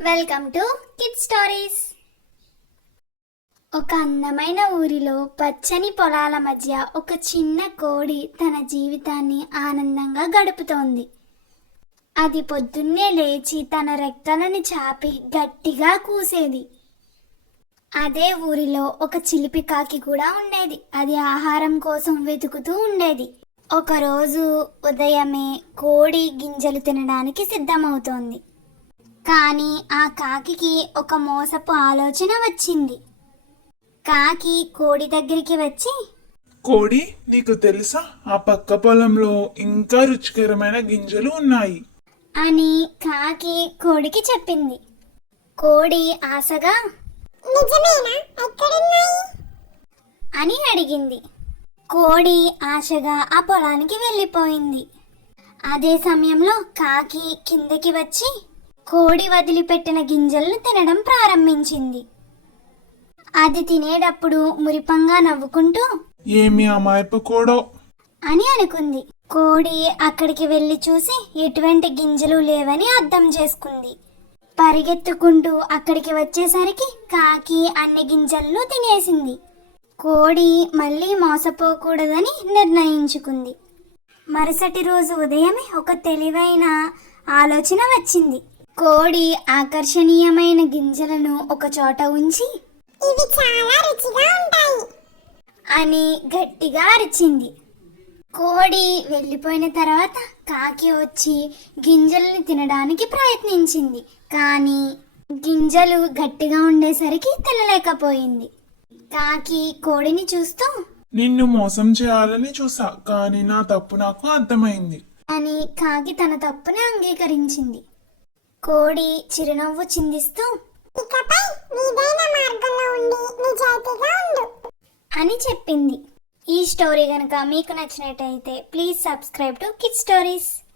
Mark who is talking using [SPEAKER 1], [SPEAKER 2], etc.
[SPEAKER 1] Welcome to kids stories. ఒక అందమైన ఊరిలో పచ్చని పొలాల మధ్య ఒక చిన్న కోడి తన జీవితాన్ని ఆనందంగా గడుపుతోంది. అది పొద్దున్నే లేచి తన రెక్కలను చాపి గట్టిగా కూసేది. అదే ఊరిలో ఒక చిలిపి కాకి కూడా ఉండేది. అది ఆహారం కోసం వెతుకుతూ ఉండేది. ఒకరోజు ఉదయమే కోడి గింజలు తినడానికి సిద్ధమవుతోంది. కానీ ఆ కాకికి ఒక మోసపు ఆలోచన వచ్చింది. కాకి కోడి దగ్గరికి వచ్చి,
[SPEAKER 2] కోడి, నీకు తెలుసా, ఆ పక్క పొలంలో ఇంకా రుచికరమైన గింజలు ఉన్నాయి
[SPEAKER 1] అని కాకి కోడికి చెప్పింది. కోడి ఆశగా, నిజమేనా, ఎక్కడున్నాయి అని అడిగింది. కోడి ఆశగా ఆ పొలానికి వెళ్ళిపోయింది. అదే సమయంలో కాకి కిందకి వచ్చి కోడి వదిలిపెట్టిన గింజలను తినడం ప్రారంభించింది. అది తినేటప్పుడు మురిపంగా నవ్వుకుంటూ,
[SPEAKER 2] ఏమి అమాయపు కోడో
[SPEAKER 1] అని అనుకుంది. కోడి అక్కడికి వెళ్ళి చూసి ఎటువంటి గింజలు లేవని అర్థం చేసుకుంది. పరిగెత్తుకుంటూ అక్కడికి వచ్చేసరికి కాకి అన్ని గింజలను తినేసింది. కోడి మళ్ళీ మోసపోకూడదని నిర్ణయించుకుంది. మరుసటి రోజు ఉదయమే ఒక తెలివైన ఆలోచన వచ్చింది. కోడి ఆకర్షణీయమైన గింజలను ఒక చోట ఉంచి, ఇవి చాలా రుచిగా ఉంటాయి అని గట్టిగా అరిచింది. కోడి వెళ్ళిపోయిన తర్వాత కాకి వచ్చి గింజలను తినడానికి ప్రయత్నించింది. కానీ గింజలు గట్టిగా ఉండేసరికి తినలేకపోయింది. కాకి కోడిని చూస్తూ,
[SPEAKER 2] నిన్ను మోసం చేయాలని చూసా, కానీ నా తప్పు నాకు అర్థమైంది
[SPEAKER 1] అని కాకి తన తప్పుని అంగీకరించింది. కోడి చిరునవ్వు చిందిస్తూ, ఇకపై నీదైన మార్గంలో ఉండి నిజాయితీగా ఉండు అని చెప్పింది. ఈ స్టోరీ కనుక మీకు నచ్చినట్టయితే please subscribe to kids stories.